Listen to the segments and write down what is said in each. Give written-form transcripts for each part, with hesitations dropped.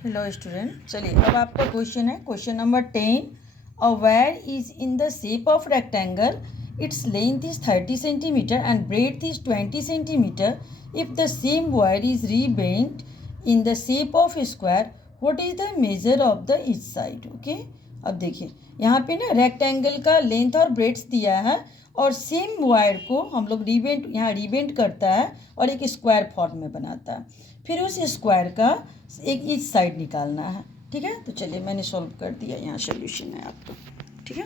Hello student, चलिए अब आपका क्वेश्चन है question number 10। A wire is in the shape of rectangle, its length is 30 centimetre and breadth is 20 centimetre. If the same wire is rebent in the shape of square, what is the measure of the each side. Okay, अब देखिए यहाँ पे ना rectangle का length और breadth दिया है और सेम वायर को हम लोग रीबेंट यहाँ रीबेंट करता है और एक स्क्वायर फॉर्म में बनाता है। फिर उस स्क्वायर का एक ईच साइड निकालना है। ठीक है, तो चलिए मैंने सॉल्व कर दिया, यहाँ सोल्यूशन है आपको। ठीक है,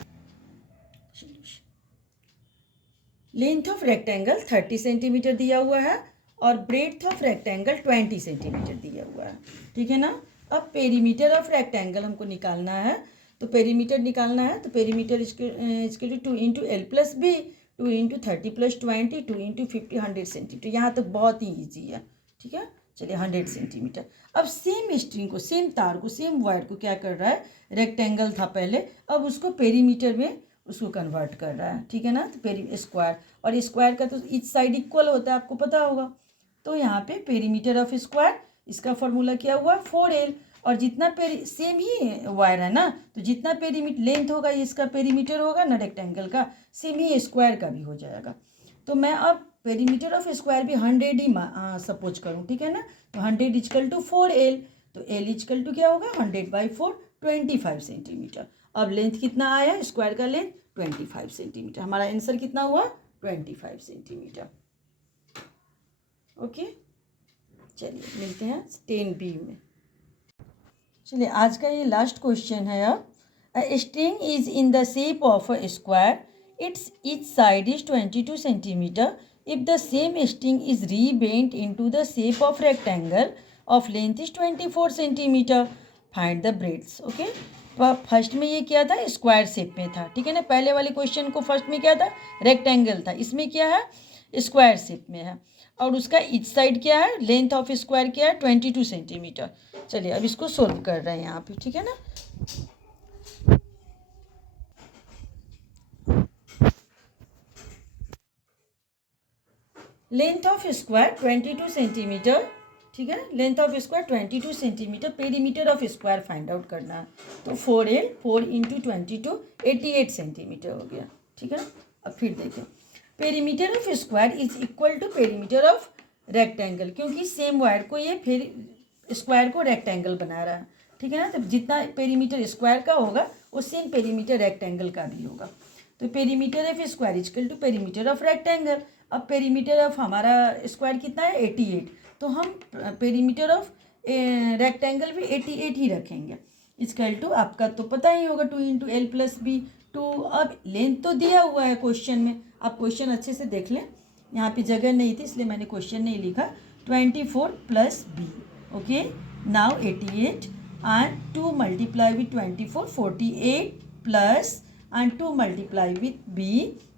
solution length of rectangle 30 centimetre दिया हुआ है और ब्रेड्थ ऑफ रेक्टेंगल 20 सेंटीमीटर दिया हुआ है। ठीक है ना। अब पेरीमीटर ऑफ रेक्टेंगल हमको निकालना है, तो पेरीमीटर निकालना है तो पेरीमीटर इसके लिए 2 into L plus B, 2 into 30 plus 20, 2 into 50, 100 centimetre. यहाँ तक बहुत ही ईजी है। ठीक है, चलिए 100 सेंटीमीटर। अब सेम स्ट्रिंग को, सेम तार को, सेम वायर को क्या कर रहा है, रेक्टेंगल था पहले, अब उसको पेरीमीटर में उसको कन्वर्ट कर रहा है। ठीक है ना, तो पेरी स्क्वायर, और स्क्वायर का तो ईच साइड इक्वल होता है, आपको पता होगा। तो यहाँ पे पेरीमीटर ऑफ स्क्वायर, इसका फॉर्मूला क्या हुआ 4L, और जितना सेम ही वायर है ना, तो जितना पेरीमीटर लेंथ होगा इसका पेरीमीटर होगा ना रेक्टेंगल का, सेम ही स्क्वायर का भी हो जाएगा। तो मैं अब पेरीमीटर ऑफ स्क्वायर भी 100 ही सपोज करूँ। ठीक है ना, तो 100 इजकल टू 4L, तो L इजकल टू क्या होगा 100/4, 25 सेंटीमीटर। अब लेंथ कितना आया, स्क्वायर का लेंथ 25 सेंटीमीटर। हमारा आंसर कितना हुआ 25 सेंटीमीटर। ओके, चलिए मिलते हैं 10B में। चलिए आज का ये लास्ट क्वेश्चन है। अब a string is in the shape of a square, its each side is 22 centimetre. If the same string is rebent into the shape of rectangle of length is 24 centimetre, find the breadth. Okay, first में ये क्या था, square shape में था। ठीक है ना, पहले वाले क्वेश्चन को फर्स्ट में क्या था, रेक्टेंगल था, इसमें क्या है स्क्वायर शेप में है, और उसका ईच साइड क्या है, लेंथ ऑफ स्क्वायर क्या है 22 सेंटीमीटर। चलिए अब इसको सोल्व कर रहे हैं यहाँ पे। ठीक है ना, लेंथ ऑफ स्क्वायर 22 सेंटीमीटर। ठीक है, length of square 22 centimetre, perimeter of square find out करना है। तो 4L, 4 इंटू 22, 88 सेंटीमीटर हो गया। ठीक है, अब फिर देखें, perimeter of square is equal to perimeter of rectangle, क्योंकि सेम वायर को ये फिर स्क्वायर को रेक्टेंगल बना रहा है। ठीक है ना, तो जितना पेरीमीटर स्क्वायर का होगा वो सेम पेरीमीटर रेक्टेंगल का भी होगा। तो perimeter of square equal to perimeter of rectangle. अब पेरीमीटर ऑफ हमारा स्क्वायर कितना है 88, तो हम पेरीमीटर ऑफ रेक्टेंगल भी 88 ही रखेंगे। इक्वल टू आपका तो पता ही होगा 2 इंटू एल प्लस बी, 2। अब लेंथ तो दिया हुआ है क्वेश्चन में, आप क्वेश्चन अच्छे से देख लें, यहाँ पे जगह नहीं थी इसलिए मैंने क्वेश्चन नहीं लिखा। 24 plus b, okay, now 88 and 2 multiply with 24, 48 plus and 2 multiply with b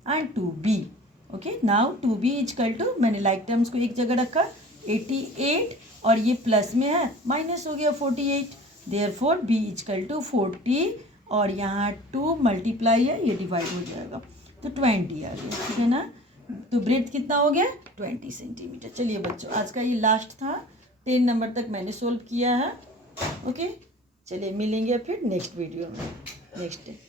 and 2b. Okay, now 2b is equal to, मैंने लाइक टर्म्स को एक जगह रखा 88 और ये प्लस में है, माइनस हो गया 48, देयरफॉर b इजकल टू 40 और यहाँ 2 मल्टीप्लाई है, ये डिवाइड हो जाएगा तो 20 आ गया। ठीक है ना, तो ब्रेड्थ कितना हो गया 20 सेंटीमीटर। चलिए बच्चों आज का ये लास्ट था, 10 नंबर तक मैंने सोल्व किया है। ओके, चलिए मिलेंगे फिर नेक्स्ट वीडियो में नेक्स्ट डे।